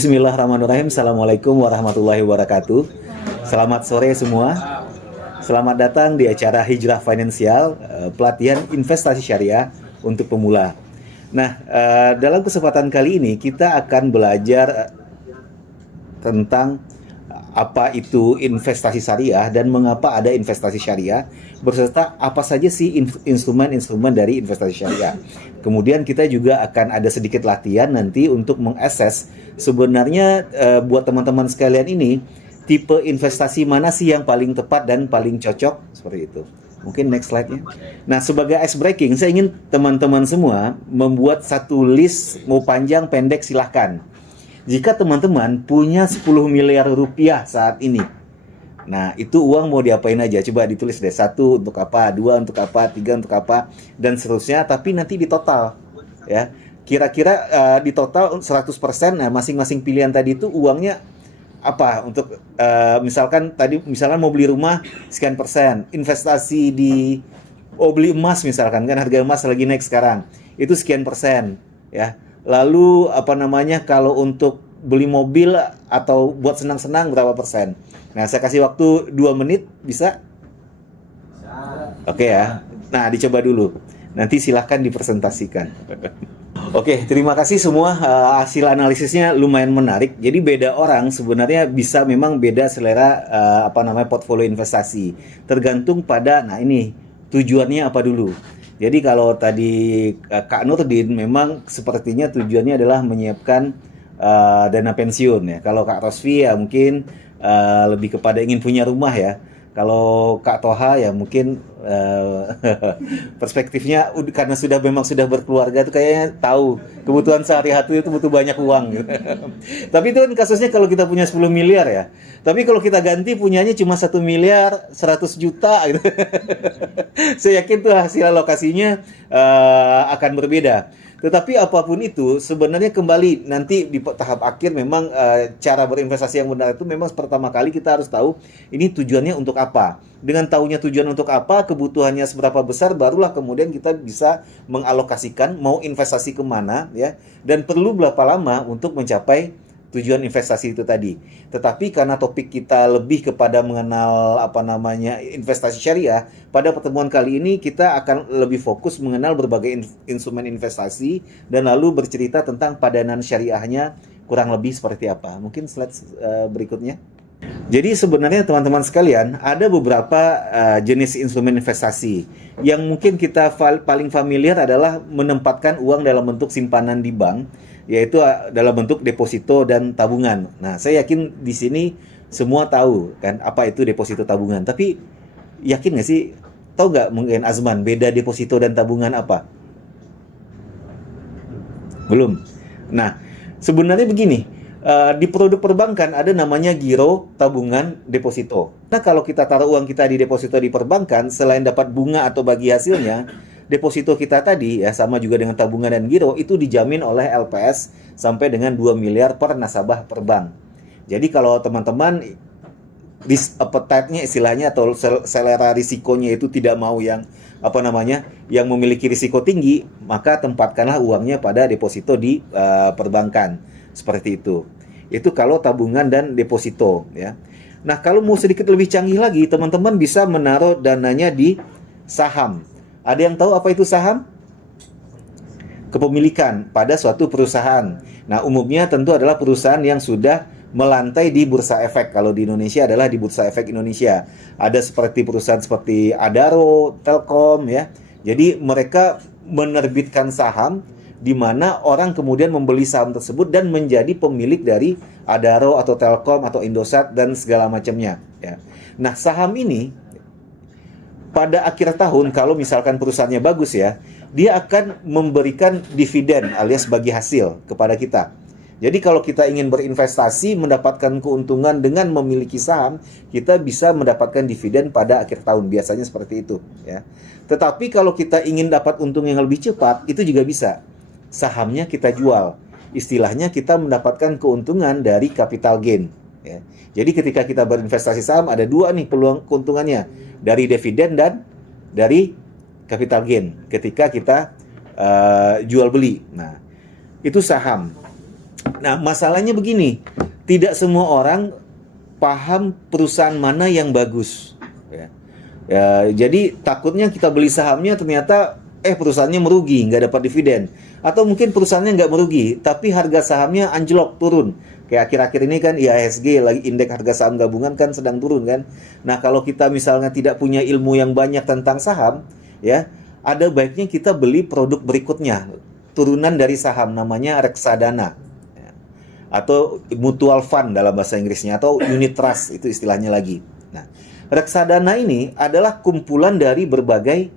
Bismillahirrahmanirrahim. Assalamualaikum warahmatullahi wabarakatuh. Selamat sore semua. Selamat datang di acara Hijrah Finansial, pelatihan investasi syariah untuk pemula. Nah, dalam kesempatan kali ini kita akan belajar tentang apa itu investasi syariah dan mengapa ada investasi syariah, berserta apa saja sih instrumen-instrumen dari investasi syariah. Kemudian kita juga akan ada sedikit latihan nanti untuk mengakses sebenarnya buat teman-teman sekalian ini tipe investasi mana sih yang paling tepat dan paling cocok, seperti itu. Mungkin next slide-nya. Nah, sebagai ice breaking, saya ingin teman-teman semua membuat satu list, mau panjang pendek silahkan. Jika teman-teman punya 10 miliar rupiah saat ini, nah itu uang mau diapain aja? Coba ditulis deh, 1 untuk apa, 2 untuk apa, 3 untuk apa, dan seterusnya. Tapi nanti di total, ya. Kira-kira di total 100%, nah masing-masing pilihan tadi itu uangnya apa? Untuk misalkan mau beli rumah sekian persen, investasi di beli emas misalkan, kan harga emas lagi naik sekarang, itu sekian persen, ya. Lalu kalau untuk beli mobil atau buat senang-senang berapa persen? Nah, saya kasih waktu 2 menit, bisa? Oke ya. Nah, dicoba dulu. Nanti silahkan dipresentasikan. Oke, terima kasih semua. Hasil analisisnya lumayan menarik. Jadi beda orang sebenarnya bisa memang beda selera portfolio investasi. Tergantung pada, nah ini tujuannya apa dulu. Jadi kalau tadi Kak Nurdin memang sepertinya tujuannya adalah menyiapkan dana pensiun ya. Kalau Kak Rosfi ya mungkin lebih kepada ingin punya rumah ya. Kalau Kak Toha ya mungkin perspektifnya karena memang sudah berkeluarga itu kayaknya tahu kebutuhan sehari-hari itu butuh banyak uang gitu. Tapi itu kan kasusnya kalau kita punya 10 miliar ya. Tapi kalau kita ganti punyanya cuma 1 miliar 100 juta gitu. Saya yakin tuh hasil alokasinya akan berbeda. Tetapi apapun itu sebenarnya kembali nanti di tahap akhir memang cara berinvestasi yang benar itu memang pertama kali kita harus tahu ini tujuannya untuk apa. Dengan tahunya tujuan untuk apa, kebutuhannya seberapa besar, barulah kemudian kita bisa mengalokasikan mau investasi kemana ya, dan perlu berapa lama untuk mencapai tujuan investasi itu tadi. Tetapi karena topik kita lebih kepada mengenal investasi syariah, pada pertemuan kali ini kita akan lebih fokus mengenal berbagai instrumen investasi dan lalu bercerita tentang padanan syariahnya kurang lebih seperti apa. Mungkin slide berikutnya. Jadi sebenarnya teman-teman sekalian, ada beberapa jenis instrumen investasi. Yang mungkin kita paling familiar adalah menempatkan uang dalam bentuk simpanan di bank, yaitu dalam bentuk deposito dan tabungan. Nah, saya yakin di sini semua tahu kan apa itu deposito tabungan. Tapi yakin nggak sih, tahu nggak mungkin Azman beda deposito dan tabungan apa? Belum. Nah, sebenarnya begini. Di produk perbankan ada namanya giro, tabungan, deposito. Nah, kalau kita taruh uang kita di deposito di perbankan, selain dapat bunga atau bagi hasilnya, deposito kita tadi ya sama juga dengan tabungan dan giro itu dijamin oleh LPS sampai dengan 2 miliar per nasabah per bank. Jadi kalau teman-teman risk appetite-nya istilahnya atau selera risikonya itu tidak mau yang yang memiliki risiko tinggi, maka tempatkanlah uangnya pada deposito di perbankan. Seperti itu. Itu kalau tabungan dan deposito ya. Nah, kalau mau sedikit lebih canggih lagi, teman-teman bisa menaruh dananya di saham. Ada yang tahu apa itu saham? Kepemilikan pada suatu perusahaan. Nah, umumnya tentu adalah perusahaan yang sudah melantai di Bursa Efek. Kalau di Indonesia adalah di Bursa Efek Indonesia. Ada seperti perusahaan seperti Adaro, Telkom ya. Jadi mereka menerbitkan saham di mana orang kemudian membeli saham tersebut dan menjadi pemilik dari Adaro atau Telkom atau Indosat dan segala macamnya ya. Nah, saham ini pada akhir tahun kalau misalkan perusahaannya bagus ya, dia akan memberikan dividen alias bagi hasil kepada kita. Jadi kalau kita ingin berinvestasi mendapatkan keuntungan dengan memiliki saham, kita bisa mendapatkan dividen pada akhir tahun, biasanya seperti itu ya. Tetapi kalau kita ingin dapat untung yang lebih cepat, itu juga bisa. Sahamnya kita jual. Istilahnya kita mendapatkan keuntungan dari capital gain ya. Jadi ketika kita berinvestasi saham ada dua nih peluang keuntungannya, dari dividen dan dari capital gain ketika kita jual beli. Nah, itu saham. Nah, masalahnya begini, tidak semua orang paham perusahaan mana yang bagus. Ya. Ya, jadi takutnya kita beli sahamnya ternyata perusahaannya merugi, nggak dapat dividen. Atau mungkin perusahaannya nggak merugi, tapi harga sahamnya anjlok, turun. Kayak akhir-akhir ini kan IHSG lagi, indeks harga saham gabungan kan sedang turun kan. Nah, kalau kita misalnya tidak punya ilmu yang banyak tentang saham, ya, ada baiknya kita beli produk berikutnya, turunan dari saham namanya reksadana. Ya. Atau mutual fund dalam bahasa Inggrisnya, atau unit trust itu istilahnya lagi. Nah, reksadana ini adalah kumpulan dari berbagai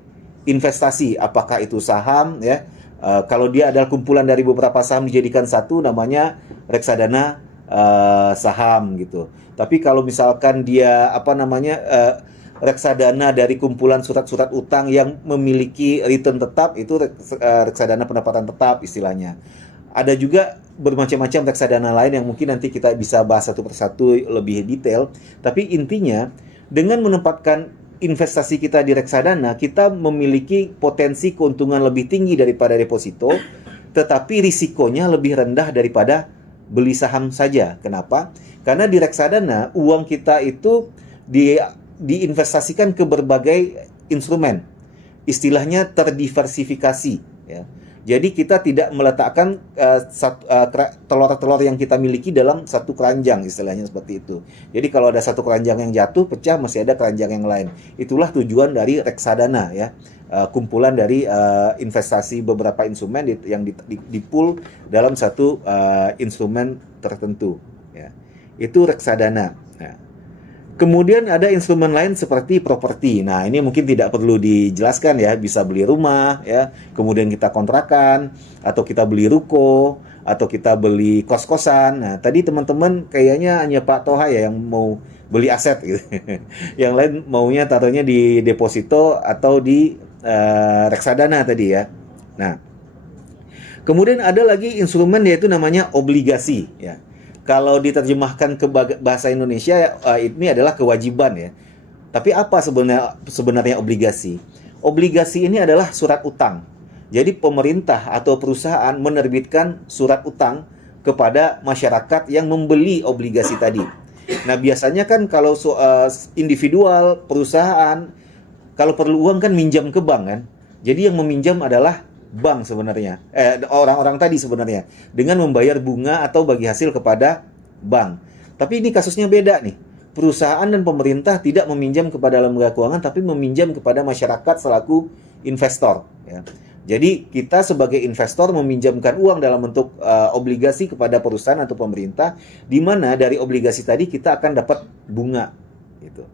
investasi, apakah itu saham, ya. Kalau dia adalah kumpulan dari beberapa saham dijadikan satu, namanya reksadana saham gitu. Tapi kalau misalkan dia reksadana dari kumpulan surat-surat utang yang memiliki return tetap, itu reksadana pendapatan tetap istilahnya. Ada juga bermacam-macam reksadana lain yang mungkin nanti kita bisa bahas satu persatu lebih detail. Tapi intinya, dengan menempatkan investasi kita di reksadana, kita memiliki potensi keuntungan lebih tinggi daripada deposito, tetapi risikonya lebih rendah daripada beli saham saja. Kenapa? Karena di reksadana, uang kita itu diinvestasikan ke berbagai instrumen. Istilahnya terdiversifikasi, ya. Jadi kita tidak meletakkan telur-telur yang kita miliki dalam satu keranjang, istilahnya seperti itu. Jadi kalau ada satu keranjang yang jatuh, pecah, masih ada keranjang yang lain. Itulah tujuan dari reksadana, ya. Kumpulan dari investasi beberapa instrumen yang di-pool dalam satu instrumen tertentu, ya. Itu reksadana. Nah, kemudian ada instrumen lain seperti properti. Nah, ini mungkin tidak perlu dijelaskan ya, bisa beli rumah ya, kemudian kita kontrakan, atau kita beli ruko, atau kita beli kos-kosan. Nah, tadi teman-teman kayaknya hanya Pak Toha ya yang mau beli aset gitu. Yang lain maunya taruhnya di deposito atau di reksadana tadi ya. Nah, kemudian ada lagi instrumen yaitu namanya obligasi ya. Kalau diterjemahkan ke bahasa Indonesia, ini adalah kewajiban ya. Tapi apa sebenarnya obligasi? Obligasi ini adalah surat utang. Jadi pemerintah atau perusahaan menerbitkan surat utang kepada masyarakat yang membeli obligasi tadi. Nah, biasanya kan kalau individual, perusahaan, kalau perlu uang kan minjam ke bank kan. Jadi yang meminjam adalah bank sebenarnya, orang-orang tadi sebenarnya, dengan membayar bunga atau bagi hasil kepada bank. Tapi ini kasusnya beda nih. Perusahaan dan pemerintah tidak meminjam kepada lembaga keuangan, tapi meminjam kepada masyarakat selaku investor. Ya. Jadi kita sebagai investor meminjamkan uang dalam bentuk obligasi kepada perusahaan atau pemerintah, di mana dari obligasi tadi kita akan dapat bunga. Gitu.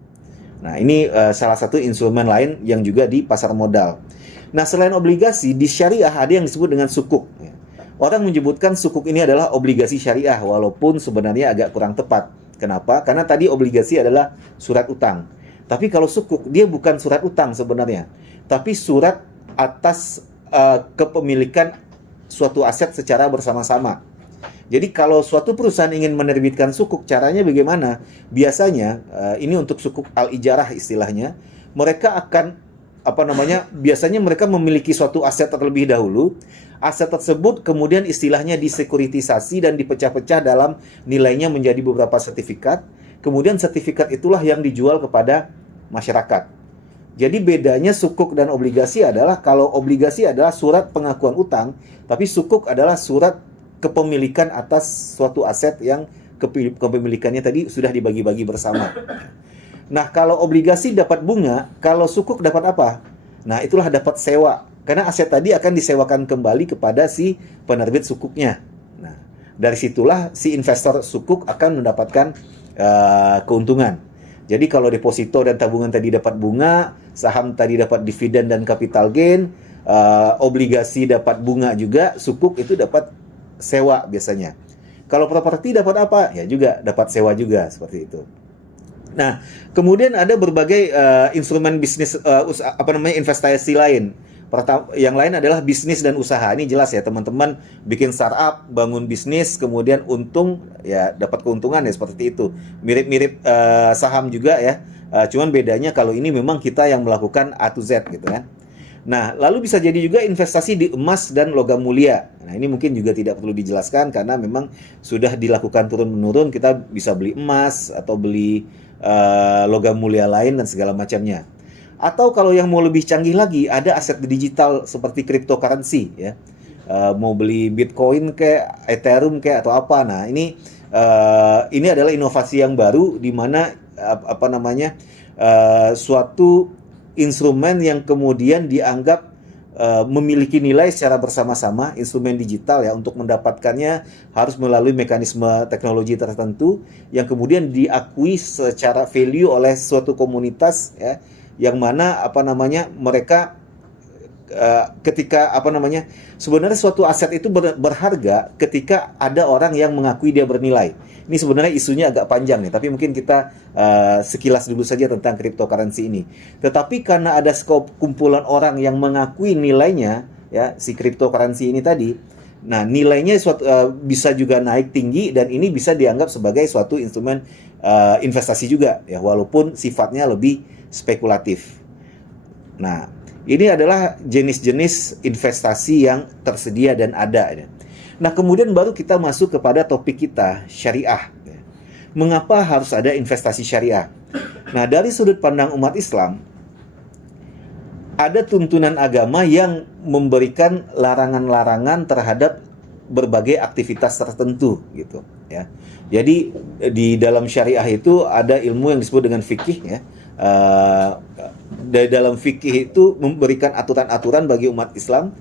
Nah, ini salah satu instrumen lain yang juga di pasar modal. Nah, selain obligasi, di syariah ada yang disebut dengan sukuk. Orang menyebutkan sukuk ini adalah obligasi syariah, walaupun sebenarnya agak kurang tepat. Kenapa? Karena tadi obligasi adalah surat utang. Tapi kalau sukuk, dia bukan surat utang sebenarnya, tapi surat atas kepemilikan suatu aset secara bersama-sama. Jadi kalau suatu perusahaan ingin menerbitkan sukuk, caranya bagaimana? Biasanya, ini untuk sukuk al-ijarah istilahnya, mereka akan biasanya mereka memiliki suatu aset terlebih dahulu. Aset tersebut kemudian istilahnya disekuritisasi dan dipecah-pecah dalam nilainya menjadi beberapa sertifikat. Kemudian sertifikat itulah yang dijual kepada masyarakat. Jadi bedanya sukuk dan obligasi adalah, kalau obligasi adalah surat pengakuan utang, tapi sukuk adalah surat kepemilikan atas suatu aset yang kepemilikannya tadi sudah dibagi-bagi bersama. Nah, kalau obligasi dapat bunga, kalau sukuk dapat apa? Nah, itulah dapat sewa. Karena aset tadi akan disewakan kembali kepada si penerbit sukuknya. Nah, dari situlah si investor sukuk akan mendapatkan keuntungan. Jadi kalau deposito dan tabungan tadi dapat bunga, saham tadi dapat dividen dan capital gain, obligasi dapat bunga juga, sukuk itu dapat sewa biasanya. Kalau properti dapat apa? Ya juga dapat sewa juga, seperti itu. Nah, kemudian ada berbagai instrumen bisnis, investasi lain. Yang lain adalah bisnis dan usaha. Ini jelas ya teman-teman, bikin startup, bangun bisnis, kemudian untung, ya dapat keuntungan ya seperti itu. Mirip-mirip saham juga ya. Cuman bedanya kalau ini memang kita yang melakukan A to Z gitu kan. Nah, lalu bisa jadi juga investasi di emas dan logam mulia. Nah, ini mungkin juga tidak perlu dijelaskan karena memang sudah dilakukan turun-menurun. Kita bisa beli emas atau beli logam mulia lain dan segala macamnya. Atau kalau yang mau lebih canggih lagi, ada aset digital seperti cryptocurrency ya. Mau beli Bitcoin kayak Ethereum kayak atau apa. Nah, ini adalah inovasi yang baru di mana suatu instrumen yang kemudian dianggap memiliki nilai secara bersama-sama, instrumen digital ya, untuk mendapatkannya harus melalui mekanisme teknologi tertentu yang kemudian diakui secara value oleh suatu komunitas ya, yang mana mereka ketika sebenarnya suatu aset itu berharga ketika ada orang yang mengakui dia bernilai. Ini sebenarnya isunya agak panjang nih, tapi mungkin kita sekilas dulu saja tentang cryptocurrency ini. Tetapi karena ada kumpulan orang yang mengakui nilainya ya, si cryptocurrency ini tadi, nah nilainya bisa juga naik tinggi dan ini bisa dianggap sebagai suatu instrumen investasi juga ya, walaupun sifatnya lebih spekulatif. Nah, ini adalah jenis-jenis investasi yang tersedia dan ada. Nah, kemudian baru kita masuk kepada topik kita, syariah. Mengapa harus ada investasi syariah? Nah, dari sudut pandang umat Islam, ada tuntunan agama yang memberikan larangan-larangan terhadap berbagai aktivitas tertentu gitu ya. Jadi di dalam syariah itu ada ilmu yang disebut dengan fikih ya. Dari dalam fikih itu memberikan aturan-aturan bagi umat Islam.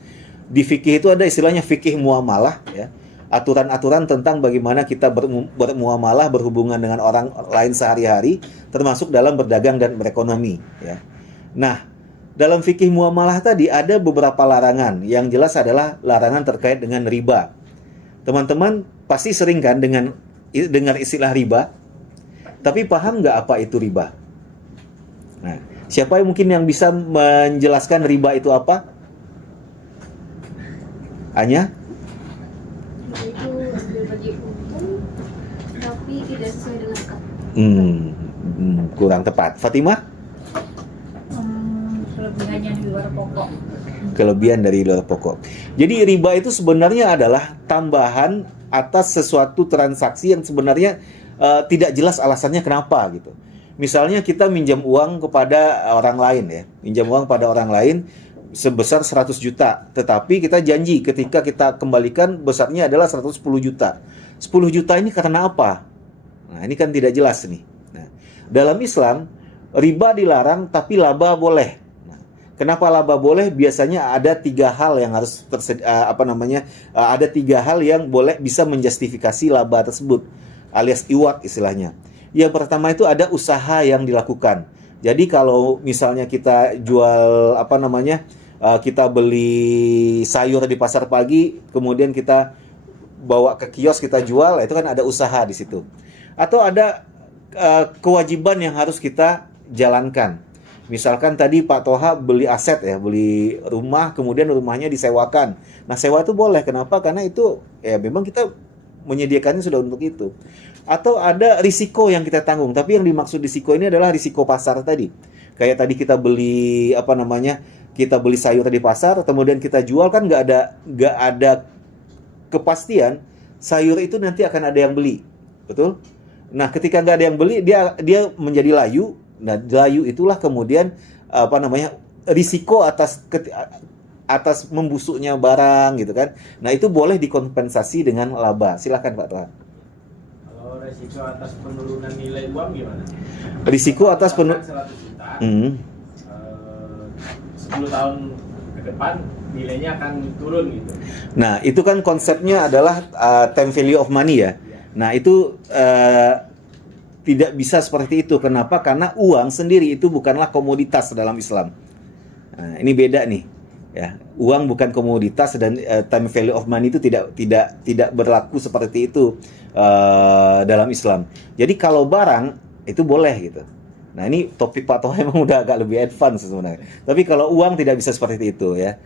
Di fikih itu ada istilahnya fikih muamalah ya. Aturan-aturan tentang bagaimana kita bermuamalah, berhubungan dengan orang lain sehari-hari, termasuk dalam berdagang dan berekonomi ya. Nah, dalam fikih muamalah tadi ada beberapa larangan. Yang jelas adalah larangan terkait dengan riba. Teman-teman pasti sering kan dengar istilah riba, tapi paham nggak apa itu riba? Nah, siapa yang mungkin yang bisa menjelaskan riba itu apa? Anya? Itu berbagi untung, tapi tidak sesuai dengan akad. Kurang tepat. Fatimah? Kelebihannya di luar pokok. Kelebihan dari luar pokok. Jadi riba itu sebenarnya adalah tambahan atas sesuatu transaksi yang sebenarnya tidak jelas alasannya kenapa gitu. Misalnya kita minjam uang kepada orang lain ya, minjam uang pada orang lain sebesar 100 juta, tetapi kita janji ketika kita kembalikan besarnya adalah 110 juta. 10 juta ini karena apa? Nah, ini kan tidak jelas nih. Nah, dalam Islam riba dilarang tapi laba boleh. Kenapa laba boleh? Biasanya ada 3 hal yang harus ada 3 hal yang boleh bisa menjustifikasi laba tersebut, alias iwat istilahnya. Yang pertama itu ada usaha yang dilakukan. Jadi kalau misalnya kita jual kita beli sayur di pasar pagi, kemudian kita bawa ke kios kita jual, itu kan ada usaha di situ. Atau ada kewajiban yang harus kita jalankan. Misalkan tadi Pak Toha beli aset ya, beli rumah, kemudian rumahnya disewakan. Nah, sewa itu boleh. Kenapa? Karena itu ya memang kita menyediakannya sudah untuk itu. Atau ada risiko yang kita tanggung. Tapi yang dimaksud risiko ini adalah risiko pasar tadi. Kayak tadi kita beli kita beli sayur di pasar, kemudian kita jual, kan nggak ada kepastian sayur itu nanti akan ada yang beli, betul? Nah, ketika nggak ada yang beli, dia menjadi layu. Nah, layu itulah kemudian risiko atas membusuknya barang gitu kan. Nah, itu boleh dikompensasi dengan laba. Silakan Pak Toha. Kalau risiko atas penurunan nilai uang gimana? Risiko atas 100 juta, 10 tahun ke depan nilainya akan turun gitu. Nah, itu kan konsepnya adalah time value of money ya. Nah, itu tidak bisa seperti itu. Kenapa? Karena uang sendiri itu bukanlah komoditas dalam Islam. Nah, ini beda nih. Ya, uang bukan komoditas dan time value of money itu tidak berlaku seperti itu dalam Islam. Jadi kalau barang itu boleh gitu. Nah, ini topik Pak Toha memang udah agak lebih advance sebenarnya. Tapi kalau uang tidak bisa seperti itu ya.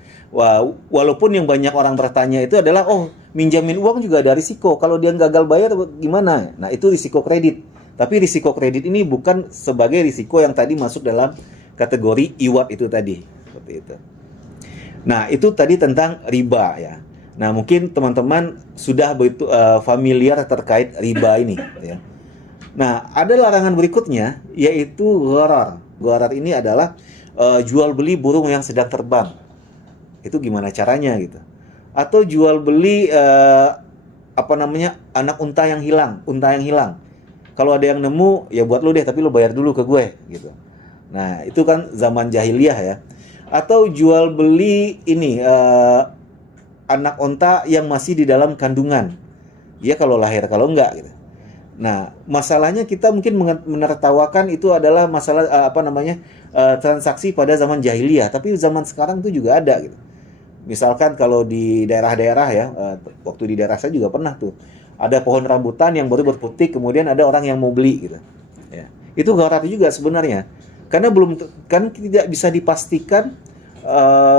Walaupun yang banyak orang bertanya itu adalah, minjamin uang juga ada risiko. Kalau dia gagal bayar gimana? Nah, itu risiko kredit. Tapi risiko kredit ini bukan sebagai risiko yang tadi masuk dalam kategori iwat itu tadi. Seperti itu. Nah, itu tadi tentang riba ya. Nah, mungkin teman-teman sudah begitu familiar terkait riba ini ya. Nah, ada larangan berikutnya yaitu gharar. Gharar ini adalah jual beli burung yang sedang terbang. Itu gimana caranya gitu. Atau jual beli anak unta yang hilang. Kalau ada yang nemu ya buat lu deh, tapi lu bayar dulu ke gue gitu. Nah, itu kan zaman jahiliyah ya. Atau jual beli ini anak unta yang masih di dalam kandungan. Dia kalau lahir, kalau enggak gitu. Nah, masalahnya kita mungkin menertawakan itu adalah masalah transaksi pada zaman jahiliyah, tapi zaman sekarang itu juga ada gitu. Misalkan kalau di daerah-daerah ya, waktu di daerah saya juga pernah tuh, ada pohon rambutan yang baru berputik, kemudian ada orang yang mau beli gitu. Ya. Itu gharar juga sebenarnya. Karena tidak bisa dipastikan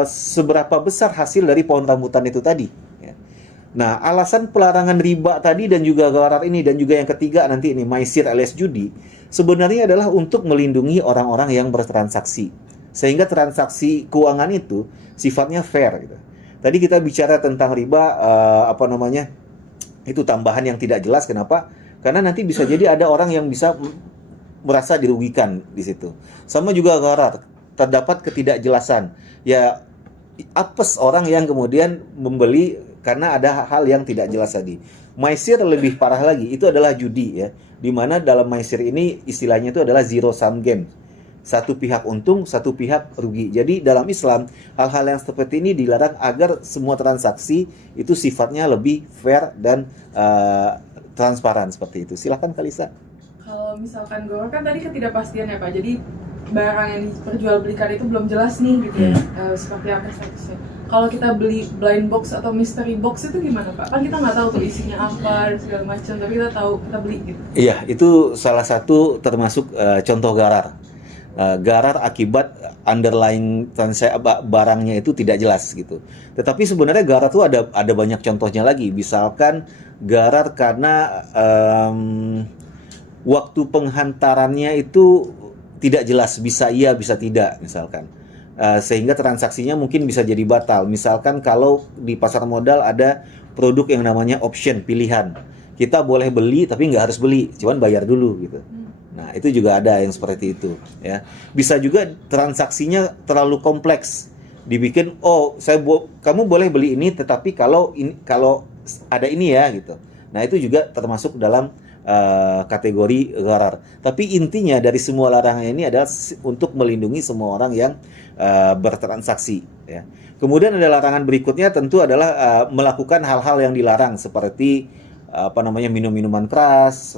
seberapa besar hasil dari pohon rambutan itu tadi. Ya. Nah, alasan pelarangan riba tadi dan juga gharar ini dan juga yang ketiga nanti ini maisir alias judi sebenarnya adalah untuk melindungi orang-orang yang bertransaksi. Sehingga transaksi keuangan itu sifatnya fair gitu. Tadi kita bicara tentang riba itu tambahan yang tidak jelas. Kenapa? Karena nanti bisa jadi ada orang yang bisa merasa dirugikan di situ. Sama juga gharar, terdapat ketidakjelasan. Ya apes orang yang kemudian membeli karena ada hal yang tidak jelas tadi. Maisir lebih parah lagi, itu adalah judi ya. Di mana dalam maisir ini istilahnya itu adalah zero sum game. Satu pihak untung, satu pihak rugi. Jadi dalam Islam, hal-hal yang seperti ini dilarang agar semua transaksi itu sifatnya lebih fair dan transparan seperti itu. Silahkan Kalisa. Kalau misalkan gue kan tadi ketidakpastian ya Pak, jadi barang yang diperjualbelikan itu belum jelas nih gitu ya, seperti apa statusnya. Kalau kita beli blind box atau mystery box itu gimana Pak? Kan kita nggak tahu tuh isinya apa dan segala macam, tapi kita tahu kita beli gitu. Iya, itu salah satu termasuk contoh gharar. Gharar akibat underlying barangnya itu tidak jelas gitu. Tetapi sebenarnya gharar itu ada banyak contohnya lagi. Misalkan gharar karena waktu penghantarannya itu tidak jelas, bisa iya bisa tidak misalkan. Sehingga transaksinya mungkin bisa jadi batal. Misalkan kalau di pasar modal ada produk yang namanya option, pilihan. Kita boleh beli tapi nggak harus beli, cuman bayar dulu gitu. Nah, itu juga ada yang seperti itu ya. Bisa juga transaksinya terlalu kompleks. Dibikin kamu boleh beli ini tetapi kalau ada ini ya gitu. Nah, itu juga termasuk dalam kategori gharar. Tapi intinya dari semua larangan ini adalah untuk melindungi semua orang yang bertransaksi ya. Kemudian ada larangan berikutnya tentu adalah melakukan hal-hal yang dilarang seperti minum-minuman keras,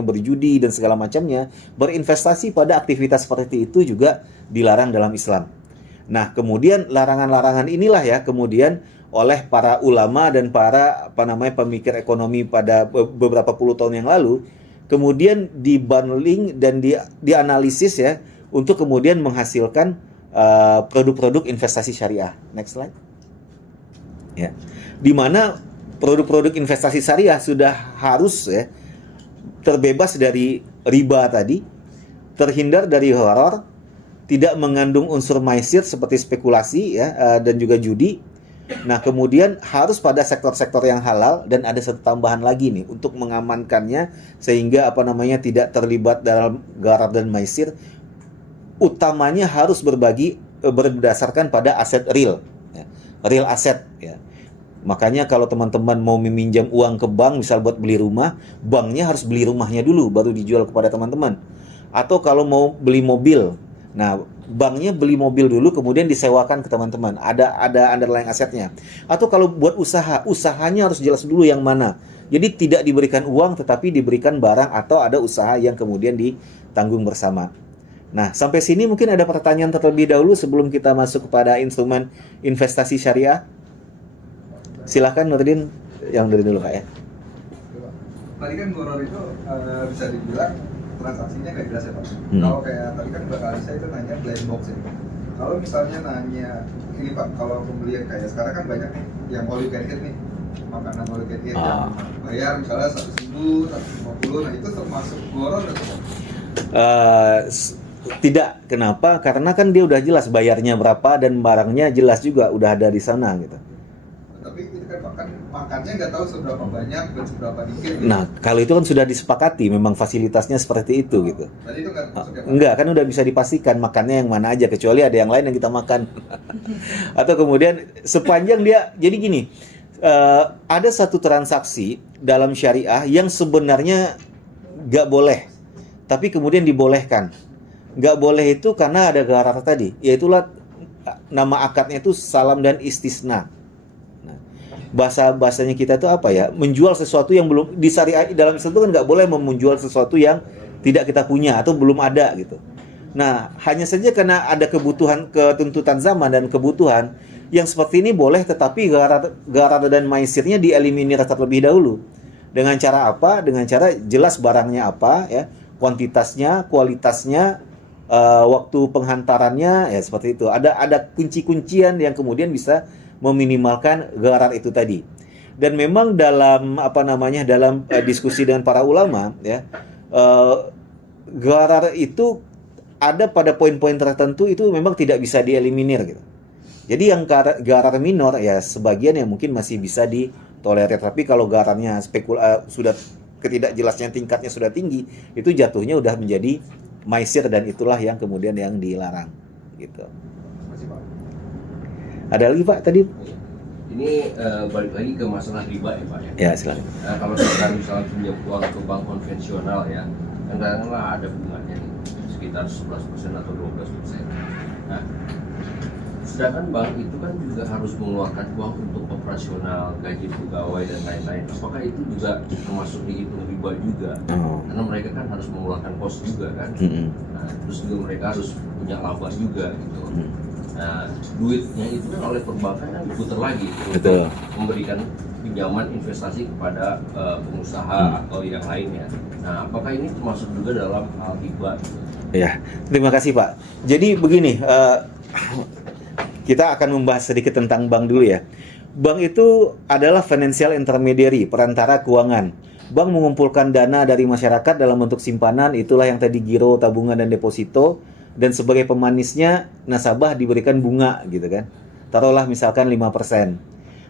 berjudi dan segala macamnya. Berinvestasi pada aktivitas seperti itu juga dilarang dalam Islam. Nah, kemudian larangan-larangan inilah ya kemudian oleh para ulama dan para pemikir ekonomi pada beberapa puluh tahun yang lalu kemudian dibundling dan dianalisis ya untuk kemudian menghasilkan produk-produk investasi syariah. Next slide. Ya. Di mana produk-produk investasi syariah sudah harus ya terbebas dari riba tadi, terhindar dari gharar, tidak mengandung unsur maisir seperti spekulasi ya dan juga judi. Nah, kemudian harus pada sektor-sektor yang halal dan ada satu tambahan lagi nih untuk mengamankannya sehingga tidak terlibat dalam gharar dan maisir. Utamanya harus berdasarkan pada aset real, ya. Real aset ya. Makanya kalau teman-teman mau meminjam uang ke bank, misal buat beli rumah, banknya harus beli rumahnya dulu, baru dijual kepada teman-teman. Atau kalau mau beli mobil, nah banknya beli mobil dulu, kemudian disewakan ke teman-teman. Ada underlying asetnya. Atau kalau buat usahanya harus jelas dulu yang mana. Jadi tidak diberikan uang, tetapi diberikan barang atau ada usaha yang kemudian ditanggung bersama. Nah, sampai sini mungkin ada pertanyaan terlebih dahulu sebelum kita masuk kepada instrumen investasi syariah. Silahkan Nurdin, yang dari dulu Kak ya. Tadi kan gharar itu bisa dibilang transaksinya nggak jelas ya Pak. Kalau kayak tadi kan Mbak Kalisa itu nanya blind box ya. Kalau misalnya nanya ini Pak, kalau pembelian kayak sekarang kan banyak nih yang all you can eat nih, makanan all you can eat yang bayar misalnya 100.000, 150, nah itu termasuk gharar atau Tidak, kenapa? Karena kan dia udah jelas bayarnya berapa dan barangnya jelas juga udah ada di sana gitu. Tapi itu kan makannya nggak tahu seberapa banyak dan seberapa dikit. Gitu. Nah, kalau itu kan sudah disepakati, memang fasilitasnya seperti itu gitu. Tadi itu nggak masuk ya, Pak? Enggak, kan udah bisa dipastikan makannya yang mana aja, kecuali ada yang lain yang kita makan. Atau kemudian sepanjang dia, jadi gini, ada satu transaksi dalam syariah yang sebenarnya nggak boleh, tapi kemudian dibolehkan. Nggak boleh itu karena ada gharar tadi, yaitulah nama akadnya itu salam dan istisna. Nah, bahasanya kita itu apa ya? Menjual sesuatu yang belum di syariah dalam Islam itu kan nggak boleh menjual sesuatu yang tidak kita punya atau belum ada gitu. Nah, hanya saja karena ada kebutuhan, ketuntutan zaman dan kebutuhan yang seperti ini boleh, tetapi gharar dan maisirnya dieliminir terlebih dahulu. Dengan cara apa? Dengan cara jelas barangnya apa, ya, kuantitasnya, kualitasnya, waktu penghantarannya, ya seperti itu. Ada kunci-kuncian yang kemudian bisa meminimalkan gharar itu tadi. Dan memang dalam dalam diskusi dengan para ulama, ya, gharar itu ada pada poin-poin tertentu itu memang tidak bisa dieliminir gitu. Jadi yang gharar minor ya sebagian yang mungkin masih bisa ditolerir, tapi kalau ghararnya sudah ketidakjelasnya tingkatnya sudah tinggi, itu jatuhnya udah menjadi maisir dan itulah yang kemudian yang dilarang gitu. Masih, Pak. Ada lagi Pak tadi? Ini balik lagi ke masalah riba ya Pak ya. Ya silakan. Kalau sekarang misalnya pinjam uang ke bank konvensional ya, kadang-kadang ada bunganya nih, sekitar 11% atau 12%. Nah, sedangkan bank itu kan juga harus mengeluarkan uang untuk operasional, gaji pegawai dan lain-lain. Apakah itu juga termasuk dihitung riba juga? Karena mereka kan harus mengeluarkan kos juga kan. Nah, terus juga mereka harus punya laba juga gitu. Nah, duitnya itu kan oleh perbankan kan diputar lagi untuk memberikan pinjaman investasi kepada pengusaha atau yang lainnya. Nah, apakah ini termasuk juga dalam hal riba? Ya, terima kasih Pak. Jadi begini, kita akan membahas sedikit tentang bank dulu ya. Bank itu adalah financial intermediary, perantara keuangan. Bank mengumpulkan dana dari masyarakat dalam bentuk simpanan, itulah yang tadi giro, tabungan, dan deposito. Dan sebagai pemanisnya, nasabah diberikan bunga gitu kan. Taruhlah misalkan 5%.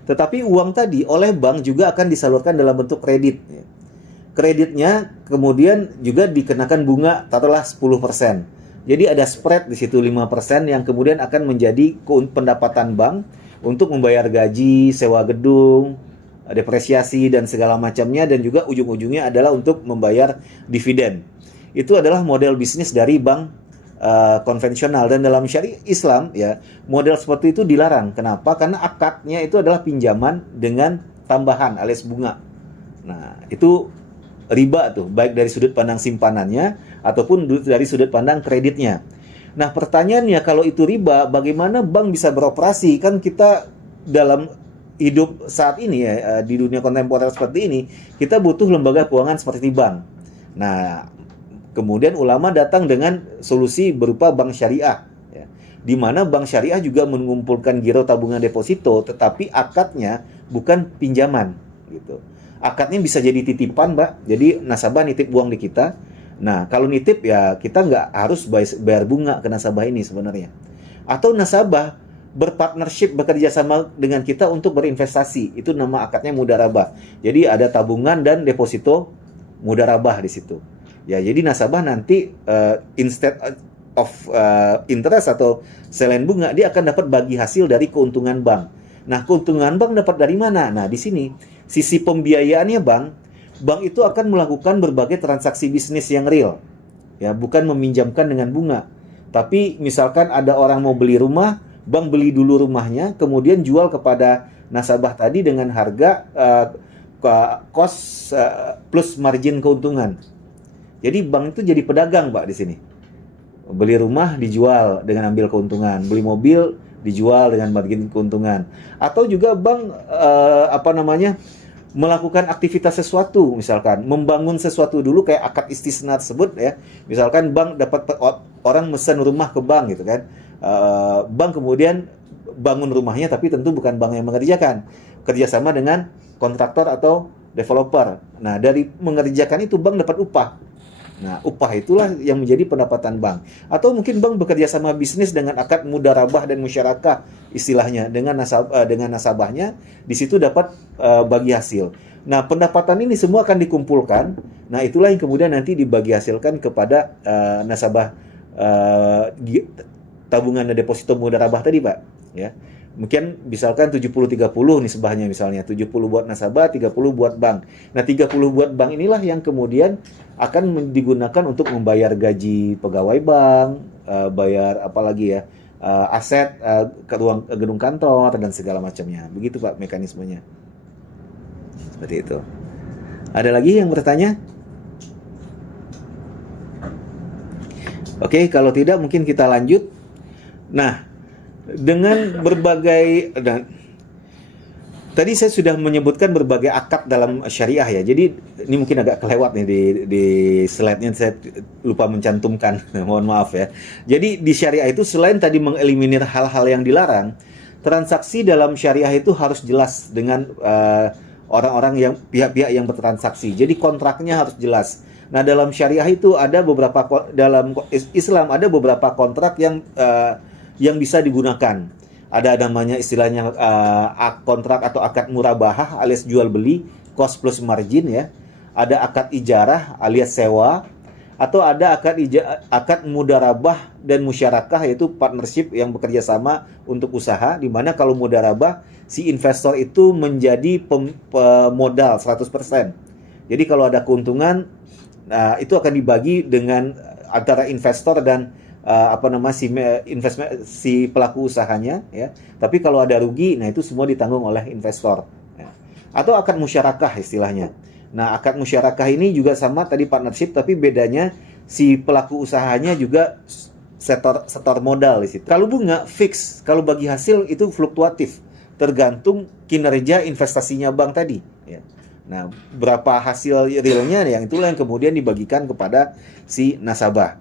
Tetapi uang tadi oleh bank juga akan disalurkan dalam bentuk kredit. Kreditnya kemudian juga dikenakan bunga, taruhlah 10%. Jadi ada spread di situ 5% yang kemudian akan menjadi pendapatan bank untuk membayar gaji, sewa gedung, depresiasi dan segala macamnya, dan juga ujung-ujungnya adalah untuk membayar dividen. Itu adalah model bisnis dari bank konvensional, dan dalam syariah Islam ya model seperti itu dilarang. Kenapa? Karena akadnya itu adalah pinjaman dengan tambahan alias bunga. Nah, itu riba tuh, baik dari sudut pandang simpanannya ataupun dari sudut pandang kreditnya. Nah, pertanyaannya kalau itu riba, bagaimana bank bisa beroperasi? Kan kita dalam hidup saat ini ya, di dunia kontemporer seperti ini, kita butuh lembaga keuangan seperti bank. Nah, kemudian ulama datang dengan solusi berupa bank syariah, ya, di mana bank syariah juga mengumpulkan giro tabungan deposito, tetapi akadnya bukan pinjaman, gitu. Akadnya bisa jadi titipan, Mbak. Jadi nasabah nitip uang di kita. Nah, kalau nitip ya kita nggak harus bayar bunga ke nasabah ini sebenarnya. Atau nasabah berpartnership, bekerja sama dengan kita untuk berinvestasi. Itu nama akadnya mudharabah. Jadi ada tabungan dan deposito mudharabah di situ. Ya, jadi nasabah nanti instead of interest atau selain bunga, dia akan dapat bagi hasil dari keuntungan bank. Nah, keuntungan bank dapat dari mana? Nah, di sini sisi pembiayaannya bank itu akan melakukan berbagai transaksi bisnis yang real. Ya, bukan meminjamkan dengan bunga. Tapi misalkan ada orang mau beli rumah, bank beli dulu rumahnya, kemudian jual kepada nasabah tadi dengan harga cost plus margin keuntungan. Jadi bank itu jadi pedagang, Pak, di sini. Beli rumah dijual dengan ambil keuntungan, beli mobil dijual dengan margin keuntungan. Atau juga bank melakukan aktivitas sesuatu, misalkan membangun sesuatu dulu kayak akad istisna tersebut ya. Misalkan bank dapat orang mesen rumah ke bank gitu kan. Bank kemudian bangun rumahnya, tapi tentu bukan bank yang mengerjakan. Kerjasama dengan kontraktor atau developer. Nah, dari mengerjakan itu bank dapat upah. Nah, upah itulah yang menjadi pendapatan bank. Atau mungkin bank bekerja sama bisnis dengan akad mudarabah dan musyarakah istilahnya dengan nasabahnya, di situ dapat bagi hasil. Nah, pendapatan ini semua akan dikumpulkan. Nah, itulah yang kemudian nanti dibagi hasilkan kepada nasabah tabungan dan deposito mudarabah tadi, Pak, ya. Mungkin misalkan 70-30 nisbahnya misalnya, 70 buat nasabah, 30 buat bank. Nah, 30 buat bank inilah yang kemudian akan digunakan untuk membayar gaji pegawai bank, bayar apalagi ya, aset ke gedung kantor dan segala macamnya. Begitu Pak mekanismenya. Seperti itu. Ada lagi yang bertanya? Oke, kalau tidak mungkin kita lanjut. Nah, dengan berbagai tadi saya sudah menyebutkan berbagai akad dalam syariah ya. Jadi ini mungkin agak kelewat nih di slide-nya, saya lupa mencantumkan. Mohon maaf ya. Jadi di syariah itu selain tadi mengeliminir hal-hal yang dilarang, transaksi dalam syariah itu harus jelas dengan orang-orang yang pihak-pihak yang bertransaksi. Jadi kontraknya harus jelas. Nah, dalam syariah itu ada dalam Islam ada beberapa kontrak yang bisa digunakan. Ada namanya istilahnya kontrak atau akad murabahah alias jual beli, cost plus margin ya. Ada akad ijarah alias sewa, atau ada akad mudarabah dan musyarakah, yaitu partnership yang bekerja sama untuk usaha, di mana kalau mudarabah si investor itu menjadi pemodal 100%. Jadi kalau ada keuntungan itu akan dibagi dengan antara investor dan si pelaku usahanya ya. Tapi kalau ada rugi, nah itu semua ditanggung oleh investor ya. Atau akad musyarakah istilahnya. Nah, akad musyarakah ini juga sama tadi partnership, tapi bedanya si pelaku usahanya juga setor modal di situ. Kalau bunga fix, kalau bagi hasil itu fluktuatif, tergantung kinerja investasinya bank tadi ya. Nah, berapa hasil realnya yang itulah yang kemudian dibagikan kepada si nasabah.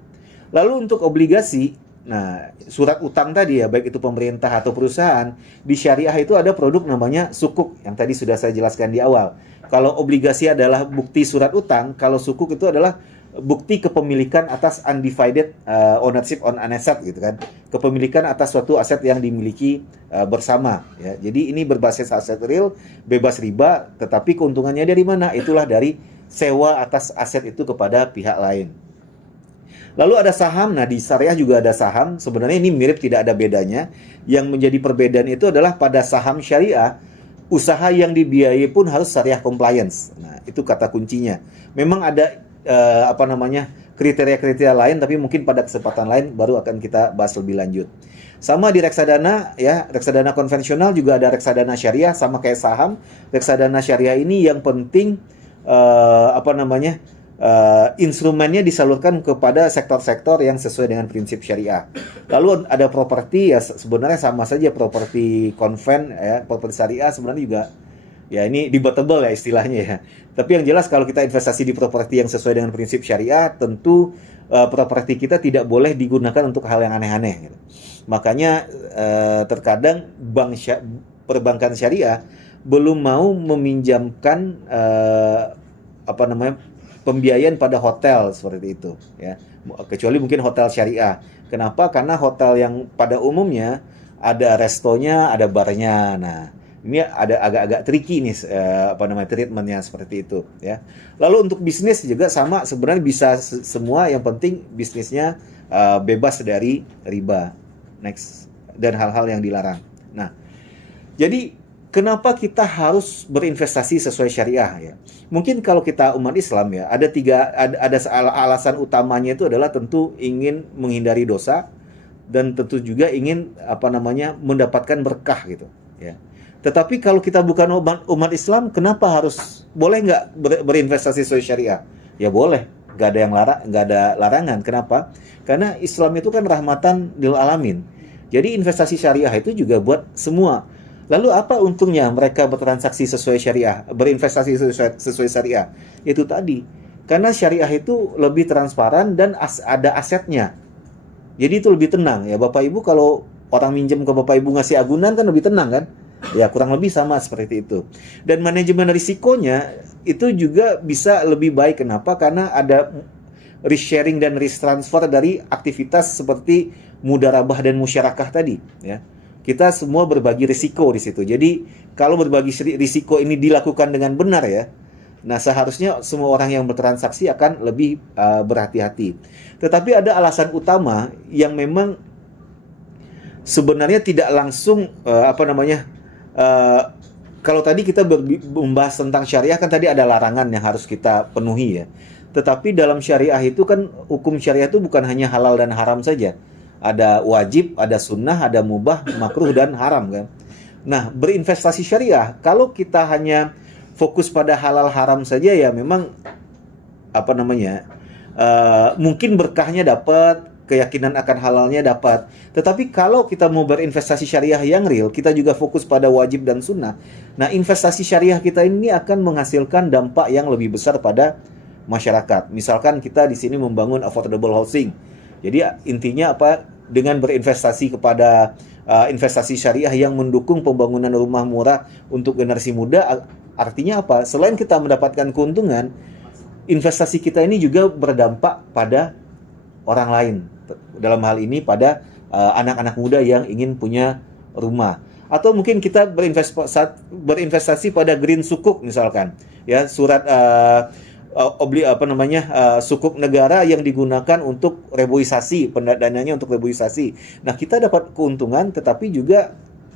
Lalu untuk obligasi, nah surat utang tadi ya, baik itu pemerintah atau perusahaan, di syariah itu ada produk namanya sukuk, yang tadi sudah saya jelaskan di awal. Kalau obligasi adalah bukti surat utang, kalau sukuk itu adalah bukti kepemilikan atas undivided ownership on an asset gitu kan. Kepemilikan atas suatu aset yang dimiliki bersama ya. Jadi ini berbasis aset real, bebas riba, tetapi keuntungannya dari mana? Itulah dari sewa atas aset itu kepada pihak lain. Lalu ada saham. Nah, di syariah juga ada saham. Sebenarnya ini mirip, tidak ada bedanya. Yang menjadi perbedaan itu adalah pada saham syariah, usaha yang dibiayai pun harus syariah compliance. Nah, itu kata kuncinya. Memang ada kriteria-kriteria lain, tapi mungkin pada kesempatan lain baru akan kita bahas lebih lanjut. Sama di reksadana ya, reksadana konvensional juga ada reksadana syariah, sama kayak saham. Reksadana syariah ini yang penting instrumennya disalurkan kepada sektor-sektor yang sesuai dengan prinsip syariah. Lalu ada properti ya, sebenarnya sama saja properti konven ya, properti syariah sebenarnya juga ya, ini debatable ya istilahnya ya. Tapi yang jelas kalau kita investasi di properti yang sesuai dengan prinsip syariah, tentu properti kita tidak boleh digunakan untuk hal yang aneh-aneh gitu. Makanya terkadang perbankan syariah belum mau meminjamkan pembiayaan pada hotel seperti itu ya, kecuali mungkin hotel syariah. Kenapa? Karena hotel yang pada umumnya ada restonya, ada barnya. Nah, ini ada agak-agak tricky nih treatmentnya seperti itu ya. Lalu untuk bisnis juga sama, sebenarnya bisa semua, yang penting bisnisnya bebas dari riba, next, dan hal-hal yang dilarang. Nah, jadi kenapa kita harus berinvestasi sesuai syariah ya? Mungkin kalau kita umat Islam ya, ada alasan utamanya itu adalah tentu ingin menghindari dosa, dan tentu juga ingin mendapatkan berkah gitu ya. Tetapi kalau kita bukan umat Islam, kenapa boleh nggak berinvestasi sesuai syariah? Ya boleh, nggak ada larangan. Kenapa? Karena Islam itu kan rahmatan lil alamin. Jadi investasi syariah itu juga buat semua. Lalu apa untungnya mereka bertransaksi sesuai syariah, berinvestasi sesuai syariah? Itu tadi, karena syariah itu lebih transparan dan ada asetnya. Jadi itu lebih tenang ya. Bapak Ibu kalau orang minjem ke Bapak Ibu ngasih agunan kan lebih tenang kan? Ya kurang lebih sama seperti itu. Dan manajemen risikonya itu juga bisa lebih baik. Kenapa? Karena ada risk sharing dan risk transfer dari aktivitas seperti mudharabah dan musyarakah tadi, ya. Kita semua berbagi risiko di situ. Jadi kalau berbagi risiko ini dilakukan dengan benar, ya, nah seharusnya semua orang yang bertransaksi akan lebih berhati-hati. Tetapi ada alasan utama yang memang sebenarnya tidak langsung kalau tadi kita membahas tentang syariah, kan tadi ada larangan yang harus kita penuhi, ya. Tetapi dalam syariah itu kan, hukum syariah itu bukan hanya halal dan haram saja. Ada wajib, ada sunnah, ada mubah, makruh, dan haram, kan. Nah, berinvestasi syariah, kalau kita hanya fokus pada halal haram saja, ya memang mungkin berkahnya dapat, keyakinan akan halalnya dapat. Tetapi kalau kita mau berinvestasi syariah yang real, kita juga fokus pada wajib dan sunnah. Nah, investasi syariah kita ini akan menghasilkan dampak yang lebih besar pada masyarakat. Misalkan kita di sini membangun affordable housing. Jadi intinya apa? Dengan berinvestasi kepada investasi syariah yang mendukung pembangunan rumah murah untuk generasi muda, artinya apa? Selain kita mendapatkan keuntungan, investasi kita ini juga berdampak pada orang lain. Dalam hal ini pada anak-anak muda yang ingin punya rumah. Atau mungkin kita berinvestasi pada green sukuk misalkan, ya, surat sukuk negara yang digunakan untuk reboisasi, dananya untuk reboisasi. Nah, kita dapat keuntungan, tetapi juga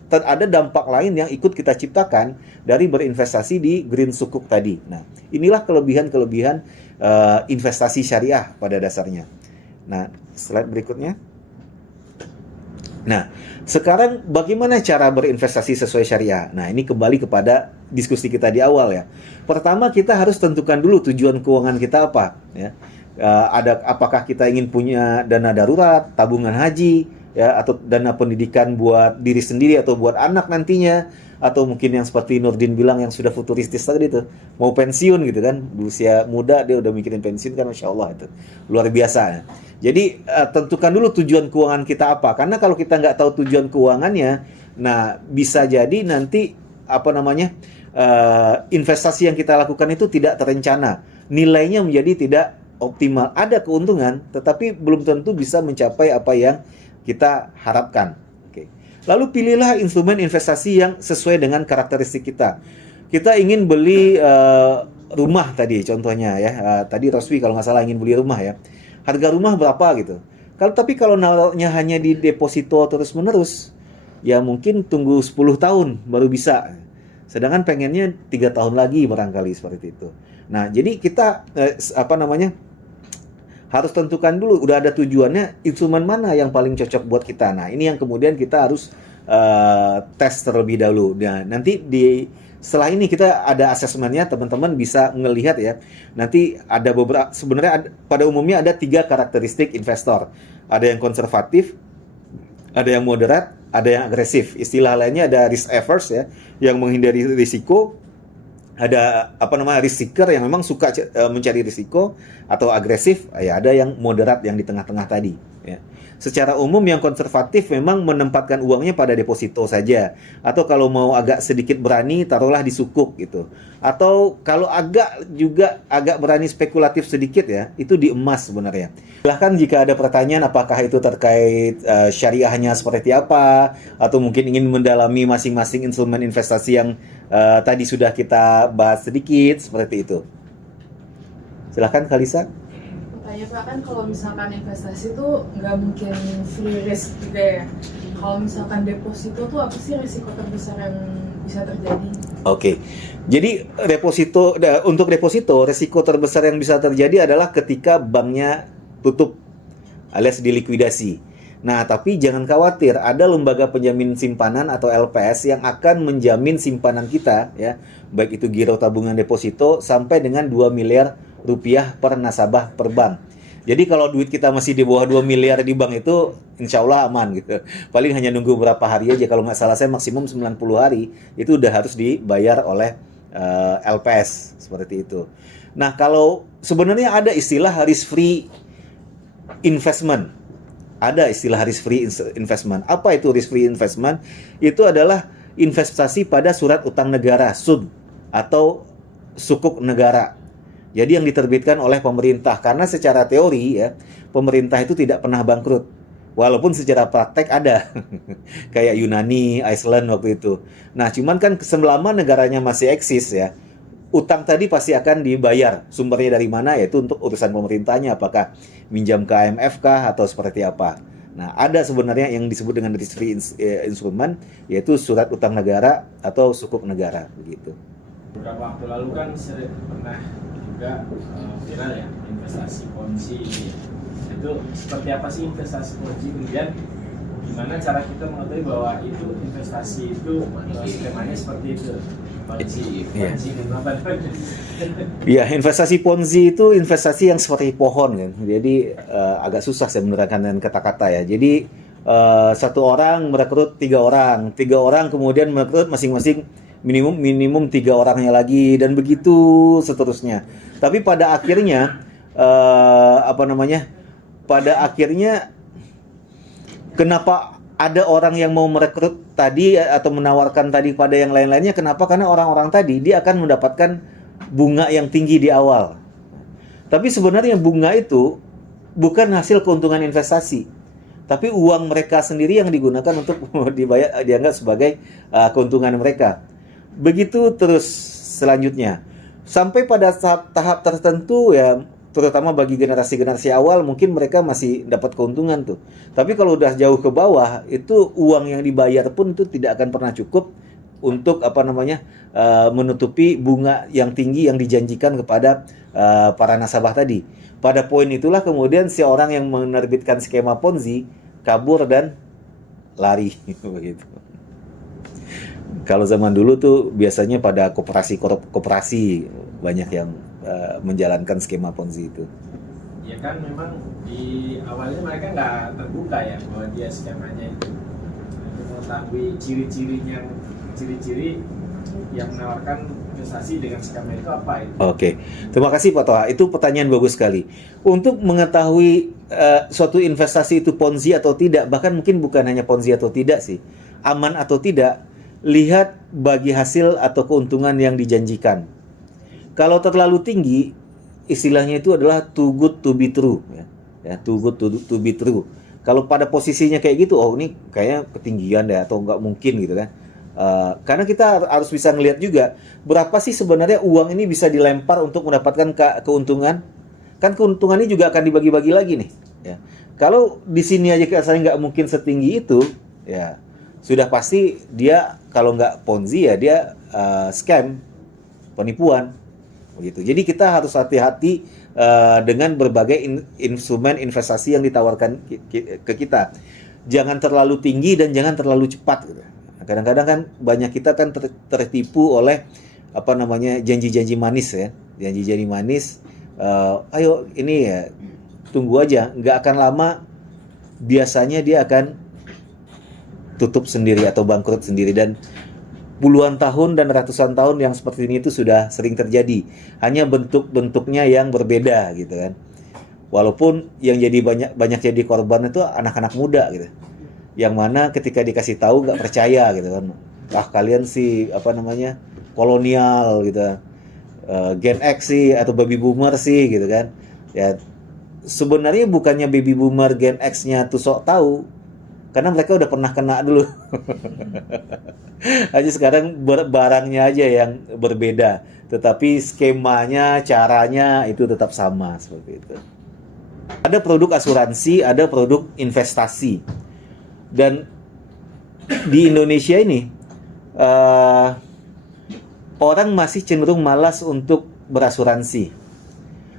ada dampak lain yang ikut kita ciptakan dari berinvestasi di green sukuk tadi. Nah, inilah kelebihan-kelebihan investasi syariah pada dasarnya. Nah, slide berikutnya. Nah, sekarang bagaimana cara berinvestasi sesuai syariah? Nah, ini kembali kepada diskusi kita di awal, ya. Pertama, kita harus tentukan dulu tujuan keuangan kita apa, ya. Apakah kita ingin punya dana darurat, tabungan haji, ya, atau dana pendidikan buat diri sendiri atau buat anak nantinya, atau mungkin yang seperti Nurdin bilang yang sudah futuristis tadi itu, mau pensiun gitu kan, di usia muda dia udah mikirin pensiun kan, Masya Allah, itu luar biasa, ya. Jadi tentukan dulu tujuan keuangan kita apa, karena kalau kita nggak tahu tujuan keuangannya, nah bisa jadi nanti investasi yang kita lakukan itu tidak terencana, nilainya menjadi tidak optimal, ada keuntungan tetapi belum tentu bisa mencapai apa yang kita harapkan. Oke. Lalu pilihlah instrumen investasi yang sesuai dengan karakteristik kita. Kita ingin beli rumah tadi contohnya, ya. Tadi Roswi kalau nggak salah ingin beli rumah, ya. Harga rumah berapa gitu. Tapi kalau naruhnya hanya di deposito terus-menerus, ya mungkin tunggu 10 tahun baru bisa. Sedangkan pengennya 3 tahun lagi barangkali seperti itu. Nah, jadi kita harus tentukan dulu, udah ada tujuannya, instrumen mana yang paling cocok buat kita. Nah, ini yang kemudian kita harus tes terlebih dahulu. Nah, nanti setelah ini kita ada asesmennya, teman-teman bisa ngelihat, ya. Nanti ada sebenarnya pada umumnya ada 3 karakteristik investor. Ada yang konservatif, ada yang moderat, ada yang agresif. Istilah lainnya ada risk averse, ya, yang menghindari risiko. Ada risk seeker yang memang suka mencari risiko, atau agresif, ya ada yang moderat yang di tengah-tengah tadi, ya. Secara umum yang konservatif memang menempatkan uangnya pada deposito saja, atau kalau mau agak sedikit berani taruhlah di sukuk gitu. Atau kalau agak berani spekulatif sedikit, ya, itu di emas sebenarnya. Silahkan jika ada pertanyaan apakah itu terkait syariahnya seperti apa, atau mungkin ingin mendalami masing-masing instrumen investasi yang tadi sudah kita bahas sedikit, seperti itu. Silahkan Kalisa. Tanya Pak, kan kalau misalkan investasi tuh nggak mungkin free risk juga, ya. Kalau misalkan deposito tuh apa sih risiko terbesar yang bisa terjadi? Oke. Jadi untuk deposito risiko terbesar yang bisa terjadi adalah ketika banknya tutup alias dilikuidasi. Nah, tapi jangan khawatir, ada lembaga penjamin simpanan atau LPS yang akan menjamin simpanan kita, ya, baik itu giro tabungan deposito sampai dengan 2 miliar rupiah per nasabah per bank. Jadi kalau duit kita masih di bawah 2 miliar di bank itu insya Allah aman gitu. Paling hanya nunggu berapa hari aja, kalau nggak salah saya maksimum 90 hari itu udah harus dibayar oleh LPS seperti itu. Nah, kalau sebenarnya ada istilah risk free investment. Ada istilah risk free investment. Apa itu risk free investment? Itu adalah investasi pada surat utang negara, SUN, atau sukuk negara. Jadi yang diterbitkan oleh pemerintah, karena secara teori ya, pemerintah itu tidak pernah bangkrut. Walaupun secara praktek ada. Kayak Yunani, Iceland waktu itu. Nah, cuman kan selama negaranya masih eksis ya, utang tadi pasti akan dibayar. Sumbernya dari mana? Yaitu untuk urusan pemerintahnya, apakah minjam ke IMF kah atau seperti apa. Nah, ada sebenarnya yang disebut dengan risk-free instrument, yaitu surat utang negara atau sukuk negara begitu. Beberapa waktu lalu kan pernah juga viral ya investasi ponzi ini. Itu seperti apa sih investasi ponzi, kemudian gimana cara kita mengetahui bahwa itu investasi itu skemanya seperti itu? Ponzi apa? Ya, investasi ponzi itu investasi yang seperti pohon kan. Jadi agak susah saya menerangkan dengan kata-kata ya. Jadi satu orang merekrut tiga orang kemudian merekrut masing-masing minimum 3 orangnya lagi, dan begitu seterusnya. Tapi pada akhirnya pada akhirnya kenapa ada orang yang mau merekrut tadi atau menawarkan tadi pada yang lain-lainnya? Kenapa? Karena orang-orang tadi dia akan mendapatkan bunga yang tinggi di awal. Tapi sebenarnya bunga itu bukan hasil keuntungan investasi, tapi uang mereka sendiri yang digunakan untuk dianggap sebagai keuntungan mereka. Begitu terus selanjutnya. Sampai pada tahap tertentu ya, terutama bagi generasi-generasi awal mungkin mereka masih dapat keuntungan tuh. Tapi kalau udah jauh ke bawah, itu uang yang dibayar pun itu tidak akan pernah cukup untuk menutupi bunga yang tinggi yang dijanjikan kepada para nasabah tadi. Pada poin itulah kemudian si orang yang menerbitkan skema Ponzi kabur dan lari begitu. Kalau zaman dulu tuh biasanya pada koperasi banyak yang menjalankan skema Ponzi itu. Ya kan memang di awalnya mereka nggak terbuka ya bahwa dia skemanya itu. Untuk mengetahui ciri-ciri yang menawarkan investasi dengan skema itu apa itu? Oke, terima kasih Pak Toha. Itu pertanyaan bagus sekali. Untuk mengetahui suatu investasi itu Ponzi atau tidak, bahkan mungkin bukan hanya Ponzi atau tidak sih, aman atau tidak, lihat bagi hasil atau keuntungan yang dijanjikan. Kalau terlalu tinggi, istilahnya itu adalah too good to be true. Ya, too good to be true. Kalau pada posisinya kayak gitu, oh ini kayaknya ketinggian deh atau nggak mungkin gitu kan. Karena kita harus bisa ngelihat juga berapa sih sebenarnya uang ini bisa dilempar untuk mendapatkan keuntungan. Kan keuntungannya juga akan dibagi-bagi lagi nih. Ya. Kalau di sini aja saya nggak mungkin setinggi itu, ya sudah pasti dia kalau nggak Ponzi ya dia scam, penipuan, begitu. Jadi kita harus hati-hati dengan berbagai instrumen investasi yang ditawarkan ke kita. Jangan terlalu tinggi dan jangan terlalu cepat. Gitu. Kadang-kadang kan banyak kita kan tertipu oleh janji-janji manis ya, janji-janji manis. Ayo ini ya tunggu aja, nggak akan lama biasanya dia akan tutup sendiri atau bangkrut sendiri, dan puluhan tahun dan ratusan tahun yang seperti ini itu sudah sering terjadi, hanya bentuk-bentuknya yang berbeda gitu kan. Walaupun yang jadi banyak jadi korban itu anak-anak muda gitu, yang mana ketika dikasih tahu nggak percaya gitu kan. Kalian sih kolonial gitu, Gen X sih atau baby boomer sih gitu kan. Ya sebenarnya bukannya baby boomer Gen X-nya tuh sok tahu, karena mereka udah pernah kena dulu. Hanya sekarang barangnya aja yang berbeda, tetapi skemanya, caranya itu tetap sama seperti itu. Ada produk asuransi, ada produk investasi. Dan di Indonesia ini orang masih cenderung malas untuk berasuransi.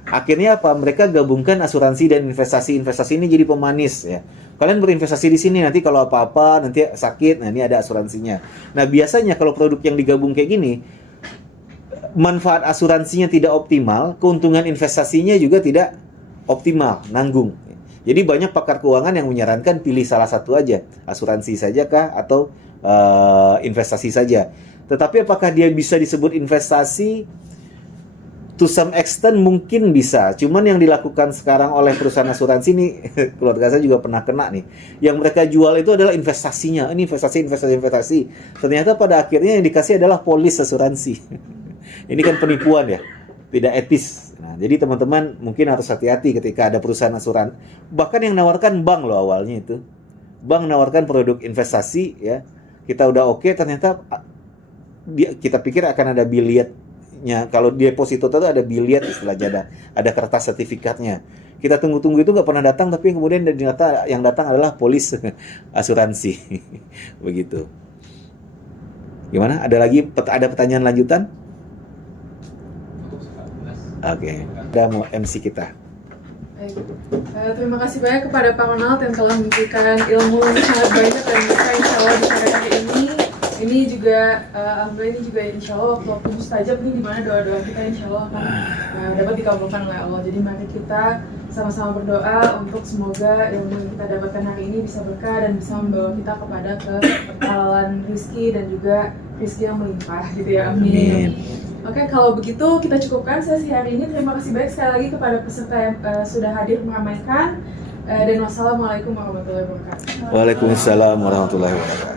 Akhirnya apa? Mereka gabungkan asuransi dan investasi. Investasi ini jadi pemanis ya. Kalian berinvestasi di sini, nanti kalau apa-apa, nanti sakit, nah ini ada asuransinya. Nah biasanya kalau produk yang digabung kayak gini, manfaat asuransinya tidak optimal, keuntungan investasinya juga tidak optimal, nanggung. Jadi banyak pakar keuangan yang menyarankan pilih salah satu aja, asuransi saja kah atau investasi saja. Tetapi apakah dia bisa disebut investasi? To some extent mungkin bisa. Cuman yang dilakukan sekarang oleh perusahaan asuransi ini, keluarga saya juga pernah kena nih. Yang mereka jual itu adalah investasinya. Ini investasi. Ternyata pada akhirnya yang dikasih adalah polis asuransi. Ini kan penipuan ya. tidak etis. Nah, jadi teman-teman mungkin harus hati-hati ketika ada perusahaan asuransi. Bahkan yang nawarkan bank loh awalnya itu. Bank nawarkan produk investasi ya. Kita udah oke, ternyata kita pikir akan ada bilietnya. Kalau deposito itu ada biliet istilahnya, ada kertas sertifikatnya. Kita tunggu-tunggu itu nggak pernah datang, tapi kemudian ternyata yang datang adalah polis asuransi. Begitu. Gimana? Ada pertanyaan lanjutan? Oke. Ada mau MC kita. Baik. Terima kasih banyak kepada Pak Ronald yang telah memberikan ilmu yang sangat banyak dan bisa insya Allah di sore hari ini. Ini juga, alhamdulillah ini juga insya Allah waktu mustajab nih, dimana doa-doa kita insya Allah akan dapat dikabulkan oleh Allah. Jadi mari kita sama-sama berdoa untuk semoga ilmu yang kita dapatkan hari ini bisa berkah dan bisa membawa kita kepada kehalalan rezeki dan juga rezeki yang melimpah gitu ya. Amin. Oke, kalau begitu kita cukupkan sesi hari ini. Terima kasih banyak sekali lagi kepada peserta yang sudah hadir meramaikan. Dan wassalamualaikum warahmatullahi wabarakatuh. Waalaikumsalam warahmatullahi wabarakatuh.